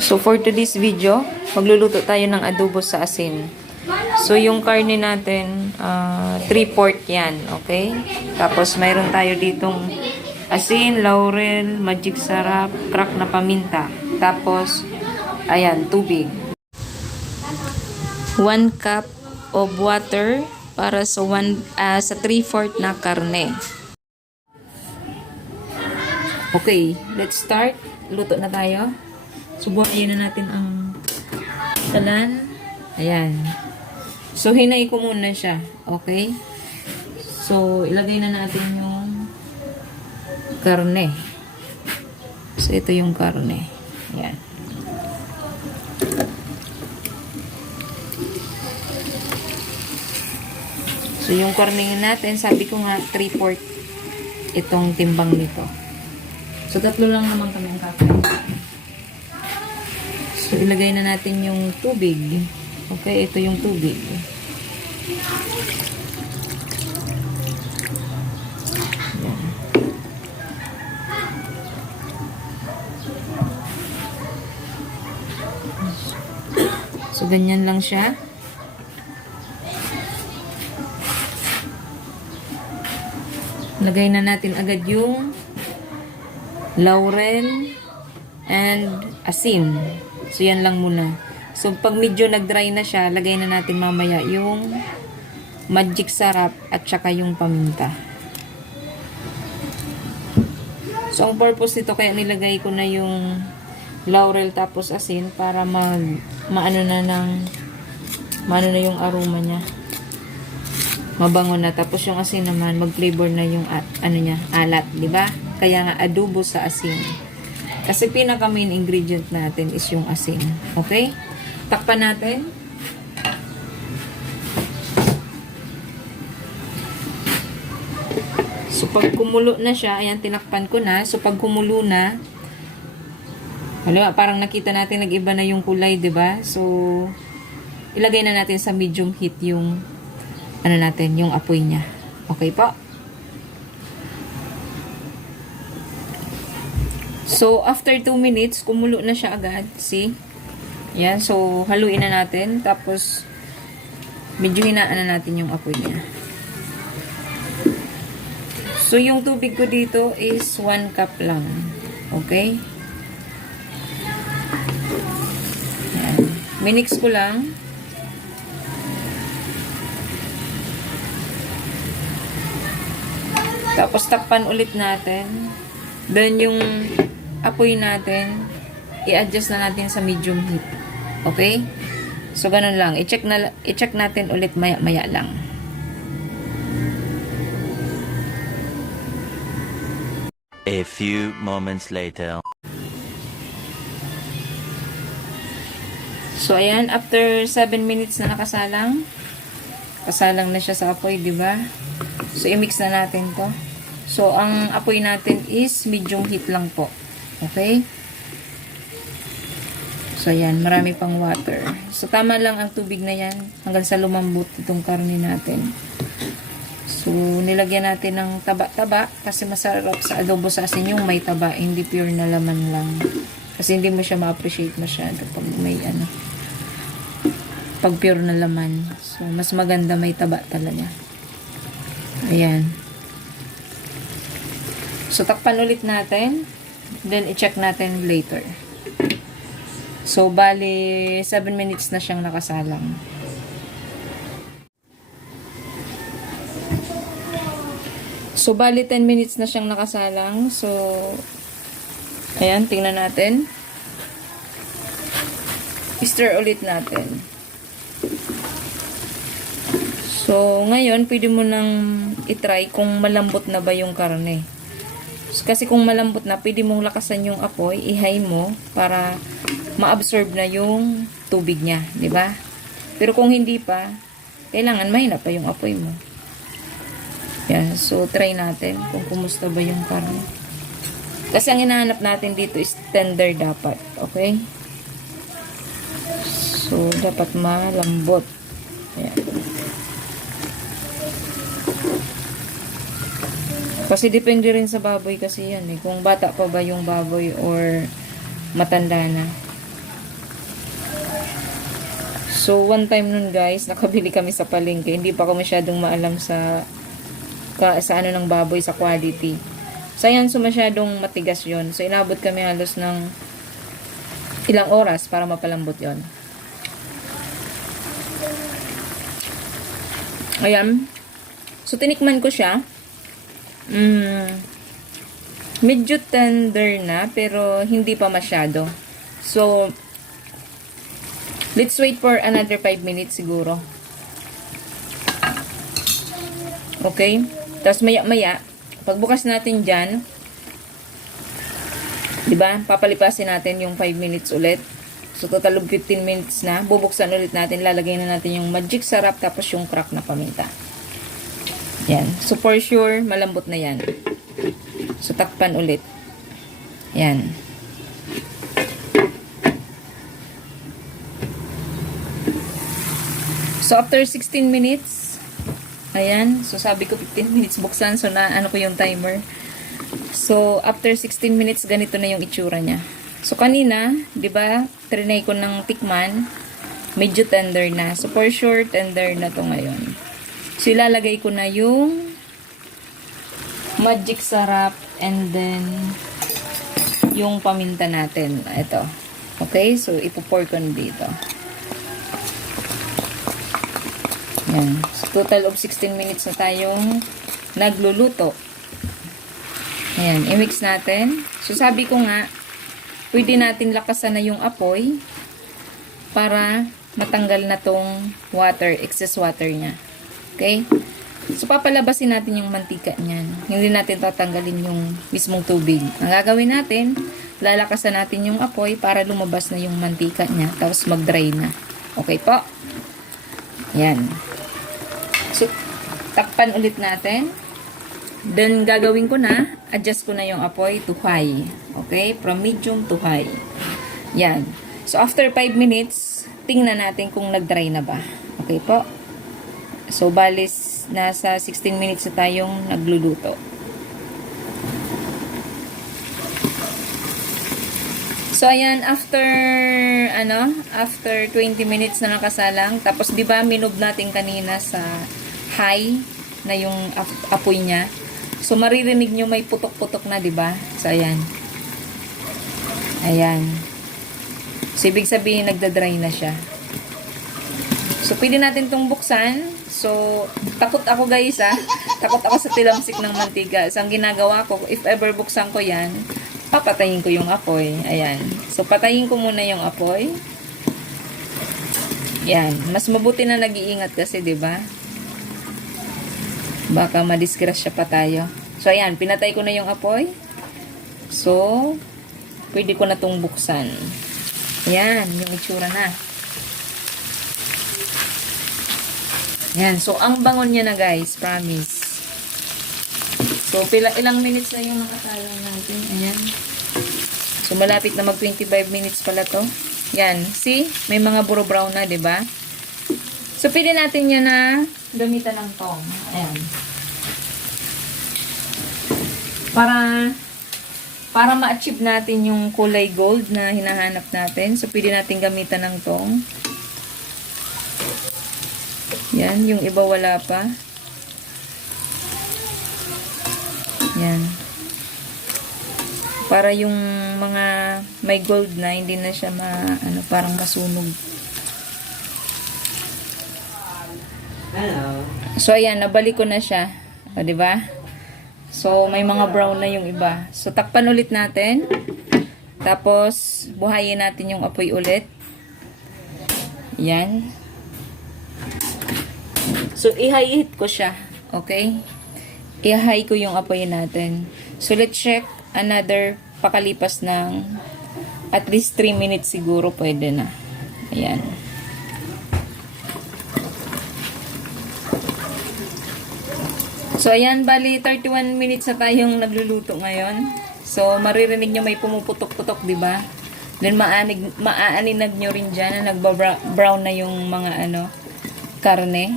So for today's video, magluluto tayo ng adobo sa asin. So yung karne natin, 3/4 yan, okay? Tapos mayroon tayo ditong asin, laurel, magic sarap, crack na paminta. Tapos, ayan, tubig. 1 cup of water para sa 3/4 na karne. Okay, let's start. Luto na tayo. Subukan na natin ang salan. Ayan. So, hinay ko muna siya. Okay? So, ilagay na natin yung karne. So, ito yung karne. Ayan. So, yung karne natin, sabi ko nga, 3/4 itong timbang nito. So, 3 lang naman kami ang kakain. So, ilagay na natin yung tubig. Okay, ito yung tubig. Ayan. So, ganyan lang siya. Lagay na natin agad yung laurel and asin. So, yan lang muna. So, pag medyo nag-dry na siya, lagay na natin mamaya yung magic sarap at saka yung paminta. So, ang purpose nito, kaya nilagay ko na yung laurel tapos asin para maano na yung aroma niya. Mabango na. Tapos yung asin naman, mag-flavor na yung alat, di ba? Kaya nga, adobo sa asin. Kasi pinaka main ingredient natin is yung asin. Okay? Takpan natin. So, pag kumulo na siya, ayan, tinakpan ko na. So, pag kumulo na, parang nakita natin, nag-iba na yung kulay, di ba? So, ilagay na natin sa medium heat yung yung apoy niya. Okay po? So, after 2 minutes, kumulo na siya agad. See? Yan. So, haluin na natin. Tapos, medyo hinaan na natin yung apoy niya. So, yung tubig ko dito is 1 cup lang. Okay? Yan. Minix ko lang. Tapos, takpan ulit natin. Then, yung apoy natin, i-adjust na natin sa medium heat. Okay? So, ganun lang. I-check natin ulit maya-maya lang. A few moments later. So, ayan. After 7 minutes na nakasalang, kasalang na siya sa apoy, di ba? So, i-mix na natin to. So, ang apoy natin is medium heat lang po. Okay? So, ayan. Marami pang water. So, tama lang ang tubig na yan hanggang sa lumambot itong karne natin. So, nilagyan natin ng taba-taba kasi masarap sa adobo sa asin yung may taba, hindi pure na laman lang. Kasi hindi mo siya ma-appreciate masyado pag may pag pure na laman. So, mas maganda may taba talaga. Ayan. So, takpan ulit natin. Then, i-check natin later. So, bali, 7 minutes na siyang nakasalang. So, bali, 10 minutes na siyang nakasalang. So, ayan, tingnan natin. I-stir ulit natin. So, ngayon, pwede mo nang i-try kung malambot na ba yung karne. Kasi kung malambot na, pwede mong lakasan yung apoy, i-high mo para ma-absorb na yung tubig niya, di ba? Pero kung hindi pa, kailangan mahina pa yung apoy mo. Yan, so try natin kung kumusta ba yung karne. Kasi ang hinahanap natin dito is tender dapat, okay? So, dapat malambot. Ayan. Kasi depende rin sa baboy kasi yan eh. Kung bata pa ba yung baboy or matanda na. So, one time nun guys, nakabili kami sa palengke. Hindi pa ako masyadong maalam sa ano ng baboy, sa quality. So, ayan, so masyadong matigas yon. So, inabot kami halos ng ilang oras para mapalambot yon. Ayan. So, tinikman ko siya. Medyo tender na, pero hindi pa masyado. So, let's wait for another 5 minutes siguro. Okay? Tapos maya-maya, pagbukas natin dyan, diba? Papalipasin natin yung 5 minutes ulit. So, total of 15 minutes na. Bubuksan ulit natin. Lalagay na natin yung magic sarap tapos yung crack na paminta. Yan. So, for sure, malambot na yan. So, takpan ulit. Yan. So, after 16 minutes, ayan. So, sabi ko 15 minutes buksan. So, ano ko yung timer. So, after 16 minutes, ganito na yung itsura niya. So, kanina, di ba, trinay ko ng tikman, medyo tender na. So, for sure, tender na to ngayon. So, ilalagay ko na yung magic sarap and then yung paminta natin. Ito. Okay? So, ipo-pour ko na dito. Yan. So, total of 16 minutes na tayong nagluluto. Ayan. I-mix natin. So, sabi ko nga, pwede natin lakasan na yung apoy para matanggal na tong water, excess water niya. Okay? So, papalabasin natin yung mantika niyan. Hindi natin tatanggalin yung mismong tubig. Ang gagawin natin, lalakasan natin yung apoy para lumabas na yung mantika niya. Tapos mag-dry na. Okay po? Yan. So, takpan ulit natin. Then, gagawin ko na, adjust ko na yung apoy to high. Okay? From medium to high. Yan. So, after 5 minutes, tingnan natin kung nag-dry na ba. Okay po? So, balis, nasa 16 minutes na tayong nagluluto. So, ayan, after 20 minutes na nakasalang, tapos, di ba, minob natin kanina sa high na yung apoy niya. So, maririnig nyo may putok-putok na, di ba? So, ayan. Ayan. So, ibig sabihin, nagda-dry na siya. So, pwede natin itong buksan. So, takot ako guys, ha? Takot ako sa tilamsik ng mantika. So, ang ginagawa ko, if ever buksan ko yan, papatayin ko yung apoy. Ayan. So, patayin ko muna yung apoy. Yan. Mas mabuti na nag-iingat kasi, di ba? Baka madisgrasya pa tayo. So, ayan. Pinatay ko na yung apoy. So, pwede ko na itong buksan. Ayan. Yung itsura na. Ayan. So, ang bangon niya na guys. Promise. So, ilang minutes na yung nakasalang natin. Ayan. So, malapit na mag 25 minutes pala to. Yan. See? May mga buro brown na, diba? So, pwede natin yan na gamitan ng tong. Ayan. Para ma-achieve natin yung kulay gold na hinahanap natin. So, pwede natin gamitan ng tong. Yan. Yung iba wala pa. Yan. Para yung mga may gold na, hindi na siya parang masunog. Hello. So, ayan, nabalik ko na siya. O, diba? So, may mga brown na yung iba. So, takpan ulit natin. Tapos, buhayin natin yung apoy ulit. Yan. So, i-high heat ko siya. Okay? I-high ko yung apoy natin. So, let's check another pakalipas ng at least 3 minutes siguro pwede na. Ayan. So, ayan, bali 31 minutes na tayong nagluluto ngayon. So, maririnig nyo may pumuputok-putok, diba? Then, maaaninag nyo rin dyan na nagba-brown na yung mga karne.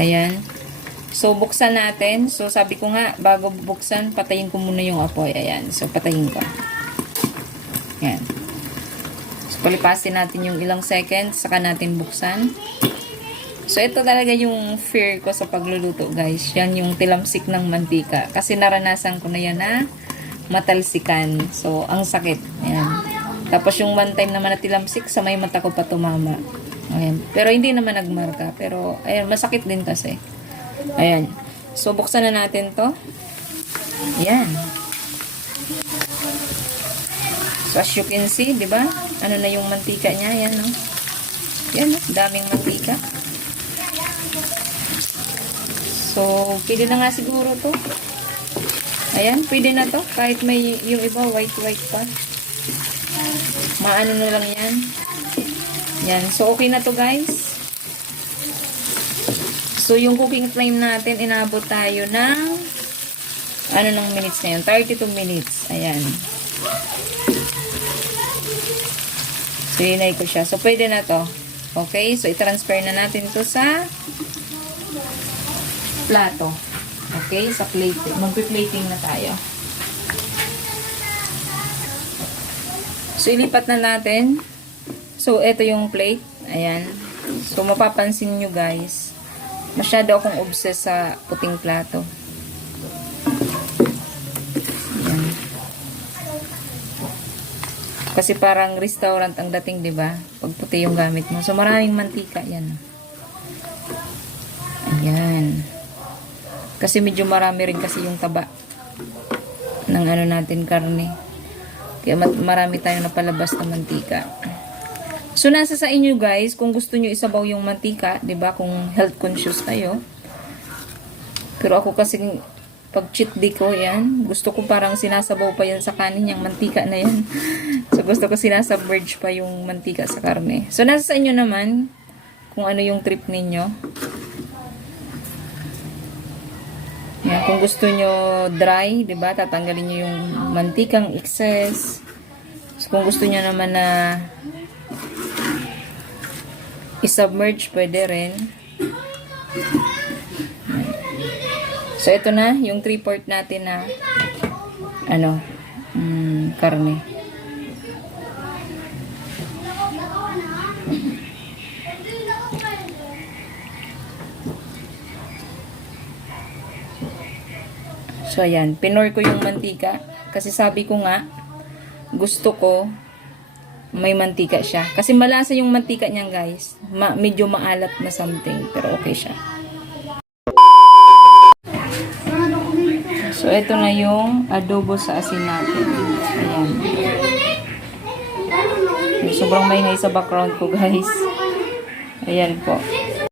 Ayan. So, buksan natin. So, sabi ko nga, bago buksan, patayin ko muna yung apoy. Ayan. So, patayin ko. Ayan. So, Palipasin natin yung ilang seconds, saka natin buksan. So, ito talaga yung fear ko sa pagluluto, guys. Yan yung tilamsik ng mantika. Kasi naranasan ko na yan na matalsikan. So, ang sakit. Ayan. Tapos yung one time naman na tilamsik, sa may mata ko pa tumama. Ayan. Pero hindi naman nagmarka. Pero, ayan, masakit din kasi. Ayan. So, buksan na natin to. Ayan. So, as you can see, di ba? Ano na yung mantika niya? Ayan, no? Ayan, no? Daming mantika. So, pwede na nga siguro to. Ayan, pwede na to. Kahit may yung iba, white pa. Maano na lang yan. Yan. So, okay na to, guys. So, yung cooking time natin, inabot tayo ng ano ng minutes na yun? 32 minutes. Ayan. So, inay ko siya. So, pwede na to. Okay? So, i-transfer na natin to sa plato. Okay? Sa plate. Magpi-plating na tayo. So, ilipat na natin. So, ito yung plate. Ayan. So, mapapansin nyo guys, masyado akong obsessed sa puting plato. Ayan. Kasi parang restaurant ang dating, di ba? Pag puti yung gamit mo. So, maraming mantika. Yan. Ayan. Kasi medyo marami rin kasi yung taba ng ano natin, karne. Kaya marami tayong napalabas na mantika. So, nasa sa inyo guys, kung gusto nyo isabaw yung mantika, di ba? Kung health conscious kayo. Pero ako kasi, pag cheat day ko, yan. Gusto ko parang sinasabaw pa yan sa kanin, yung mantika na yan. So, gusto ko sinasubmerge pa yung mantika sa karne. So, nasa sa inyo naman, kung ano yung trip ninyo. Yan, kung gusto nyo dry, di ba? Tatanggalin nyo yung mantikang excess. So, kung gusto nyo naman na i-submerge, pwede rin. So, ito na, yung 3/4 natin na ano, karne. So, ayan. Pinor ko yung mantika. Kasi sabi ko nga, gusto ko may mantika siya. Kasi malasa yung mantika niyan, guys. Medyo maalat na something. Pero okay siya. So, ito na yung adobo sa asin natin. Ayan. Sobrang maingay sa background ko, guys. Ayan po.